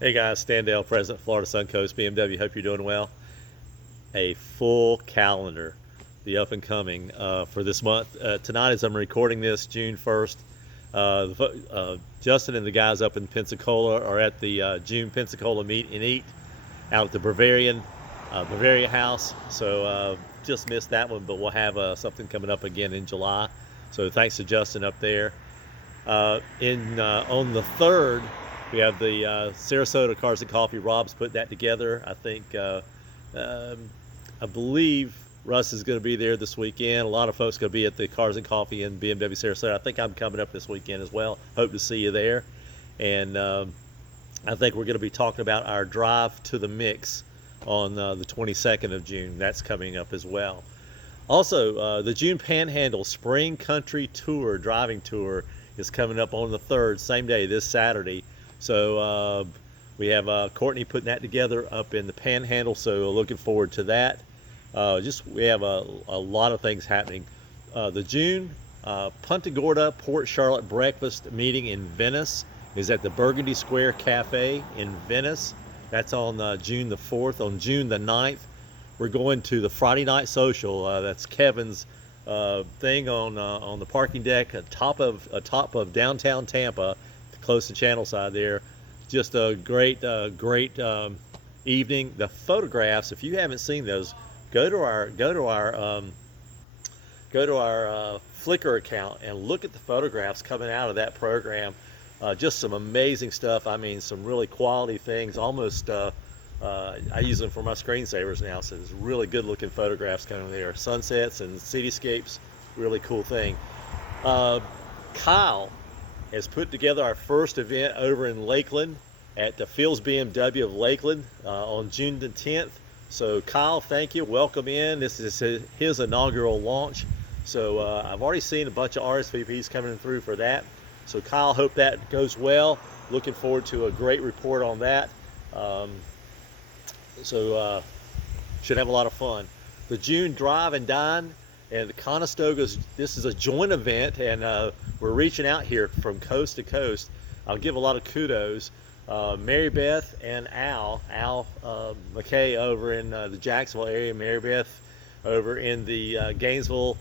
Hey guys, Standale, President Florida SunCoast BMW. Hope you're doing well. A full calendar, the up and coming for this month. Tonight, as I'm recording this, June 1st, Justin and the guys up in Pensacola are at the June Pensacola Meet Eat out at the Bavarian Bavaria House. So just missed that one, but we'll have something coming up again in July. So thanks to Justin up there. On the 3rd, we have the Sarasota Cars and Coffee. Rob's put that together. I think, I believe Russ is going to be there this weekend. A lot of folks going to be at the Cars and Coffee in BMW Sarasota. I think I'm coming up this weekend as well. Hope to see you there. And I think we're going to be talking about our drive to the mix on the 22nd of June. That's coming up as well. Also, the June Panhandle Spring Country Tour, driving tour, is coming up on the 3rd, same day, this Saturday. So we have Courtney putting that together up in the Panhandle, so looking forward to that. We have a lot of things happening. The June Punta Gorda Port Charlotte breakfast meeting in Venice is at the Burgundy Square Cafe in Venice. That's on June the 4th. On June the 9th, we're going to the Friday Night Social. That's Kevin's thing on the parking deck atop of downtown Tampa, close to Channel Side there. Just a great evening. The photographs, if you haven't seen those, go to our Flickr account and look at the photographs coming out of that program. Just some amazing stuff. I mean, some really quality things. Almost I use them for my screensavers now, so there's really good looking photographs coming there. Sunsets and cityscapes, really cool thing. Kyle has put together our first event over in Lakeland at the Fields BMW of Lakeland on June the 10th. So Kyle, thank you, welcome in. This is his inaugural launch. So I've already seen a bunch of RSVPs coming through for that. So Kyle, hope that goes well. Looking forward to a great report on that. Should have a lot of fun. The June Drive Dine and the Conestoga's, this is a joint event, and we're reaching out here from coast to coast. I'll give a lot of kudos. Meribeth and Al McKay over in the Jacksonville area, Meribeth over in the Gainesville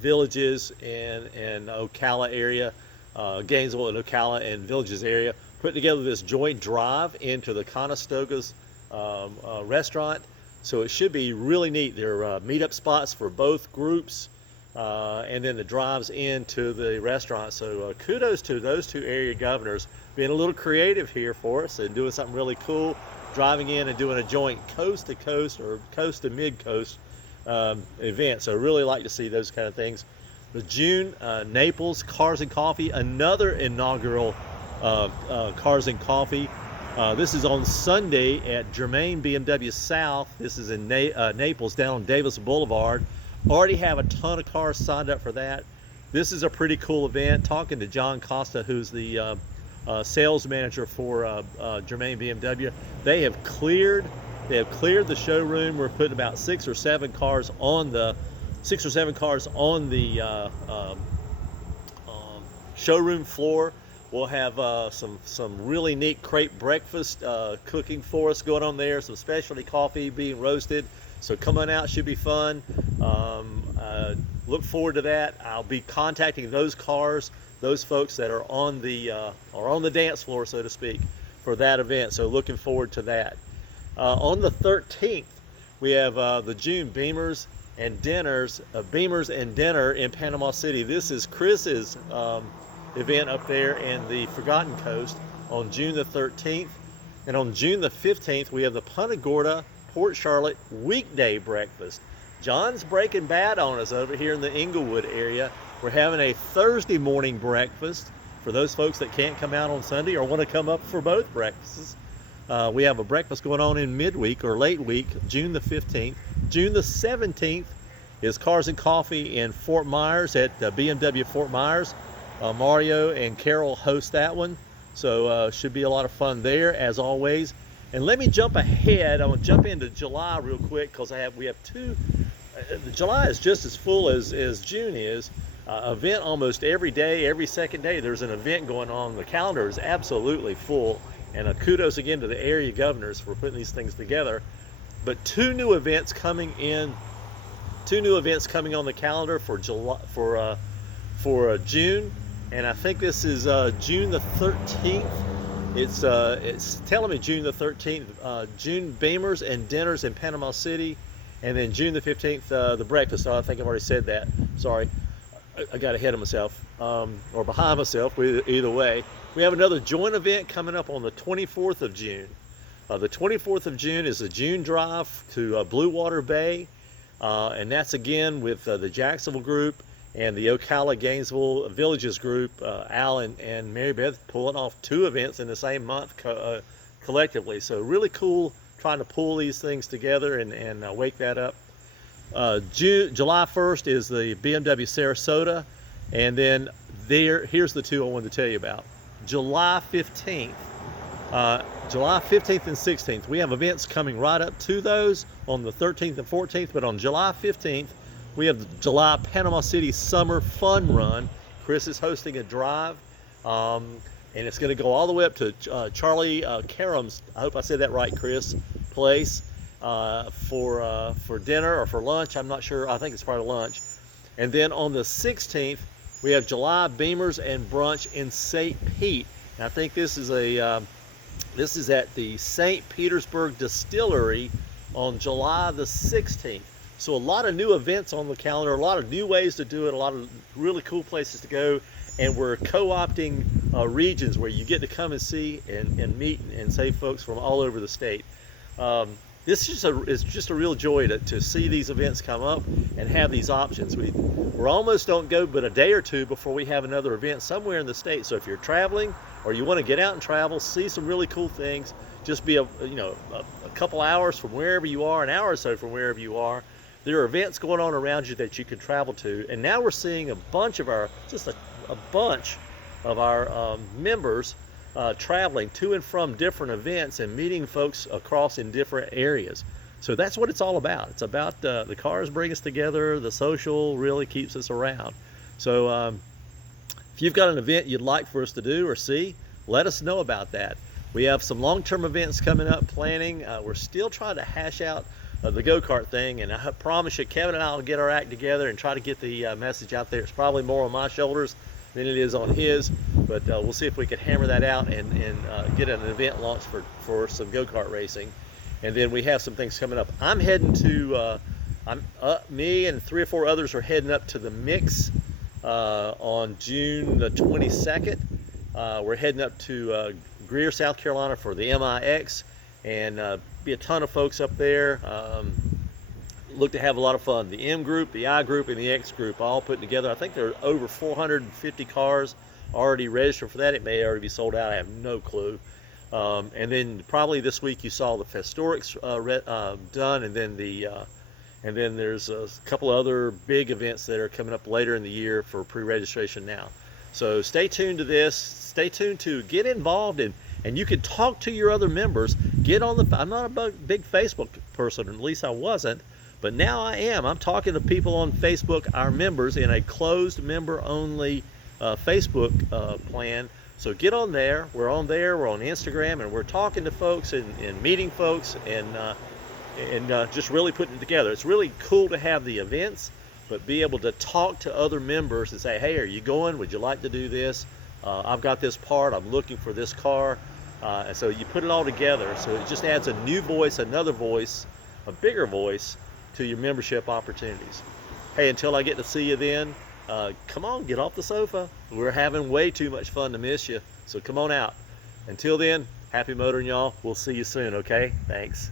villages and Ocala area, Gainesville and Ocala and villages area, put together this joint drive into the Conestoga's restaurant. So it should be really neat. There are meetup spots for both groups, and then the drives into the restaurant. So kudos to those two area governors being a little creative here for us and doing something really cool, driving in and doing a joint coast to coast or coast to mid coast event. So really like to see those kind of things. The June Naples Cars and Coffee, another inaugural Cars and Coffee. This is on Sunday at Germain BMW South. This is in Naples, down on Davis Boulevard. Already have a ton of cars signed up for that. This is a pretty cool event. Talking to John Costa, who's the sales manager for Germain BMW. They have cleared the showroom. We're putting about six or seven cars on the showroom floor. We'll have some really neat crepe breakfast cooking for us going on there. Some specialty coffee being roasted. So come on out, should be fun. Look forward to that. I'll be contacting those cars, those folks that are on the dance floor, so to speak, for that event. So looking forward to that. On the 13th, we have the June Bimmers and Dinner in Panama City. This is Chris's event up there in the Forgotten Coast on June the 13th. And on June the 15th, we have the Punta Gorda Port Charlotte weekday breakfast. John's breaking bad on us over here in the Inglewood area. We're having a Thursday morning breakfast for those folks that can't come out on Sunday or want to come up for both breakfasts. We have a breakfast going on in midweek or late week, June the 15th. June the 17th is Cars and Coffee in Fort Myers at BMW Fort Myers. Mario and Carol host that one, so should be a lot of fun there as always. And let me jump ahead. I'm gonna jump into July real quick because we have two. July is just as full as June is. event almost every day, every second day. There's an event going on. The calendar is absolutely full. And kudos again to the area governors for putting these things together. But two new events coming on the calendar for July, for June, and I think this is June the 13th. It's telling me June the 13th. June Bimmers and Dinners in Panama City, and then June the 15th the breakfast. Oh, I think I've already said that. Sorry, I got ahead of myself, or behind myself. Either way, we have another joint event coming up on the 24th of June. The 24th of June is the June Drive to Blue Water Bay, and that's again with the Jacksonville group and the Ocala Gainesville Villages group. Al and Meribeth pulling off two events in the same month collectively. So really cool trying to pull these things together and wake that up. July 1st is the BMW Sarasota, and then here's the two I wanted to tell you about. July 15th and 16th, we have events coming right up to those on the 13th and 14th, but on July 15th, we have the July Panama City Summer Fun Run. Chris is hosting a drive, and it's going to go all the way up to Charlie Karam's, I hope I said that right, Chris, place for dinner or for lunch. I'm not sure. I think it's probably lunch. And then on the 16th, we have July Beamers and Brunch in St. Pete. And I think this is at the St. Petersburg Distillery on July the 16th. So a lot of new events on the calendar, a lot of new ways to do it, a lot of really cool places to go, and we're co-opting regions where you get to come and see and meet and save folks from all over the state. This is just a real joy to see these events come up and have these options. We're almost don't go but a day or two before we have another event somewhere in the state. So if you're traveling or you want to get out and travel, see some really cool things, just be a couple hours from wherever you are, an hour or so from wherever you are. There are events going on around you that you can travel to, and now we're seeing a bunch of our members traveling to and from different events and meeting folks across in different areas. So that's what it's all about. It's about the cars bring us together, the social really keeps us around. So if you've got an event you'd like for us to do or see, let us know about that. We have some long-term events coming up, planning. We're still trying to hash out the go-kart thing, and I promise you Kevin and I will get our act together and try to get the message out there. It's probably more on my shoulders than it is on his, but we'll see if we can hammer that out and get an event launched for some go-kart racing. And then we have some things coming up. I'm heading to me and 3 or 4 others are heading up to the Mix on June the 22nd. We're heading up to Greer, South Carolina for the MIX, and be a ton of folks up there. Look to have a lot of fun. The M group, the I group, and the X group all put together. I think there are over 450 cars already registered for that. It may already be sold out. I have no clue. And then probably this week you saw the Festorics done, and then there's a couple other big events that are coming up later in the year for pre-registration now. So stay tuned to this. Stay tuned to get involved in. And you can talk to your other members. I'm not a big Facebook person, at least I wasn't, but now I am. I'm talking to people on Facebook, our members, in a closed member-only Facebook plan. So get on there. We're on Instagram, and we're talking to folks and meeting folks and just really putting it together. It's really cool to have the events, but be able to talk to other members and say, hey, are you going? Would you like to do this? I've got this part. I'm looking for this car. And so you put it all together. So it just adds a new voice, another voice, a bigger voice to your membership opportunities. Hey, until I get to see you then, come on, get off the sofa. We're having way too much fun to miss you. So come on out. Until then, happy motoring, y'all. We'll see you soon, okay? Thanks.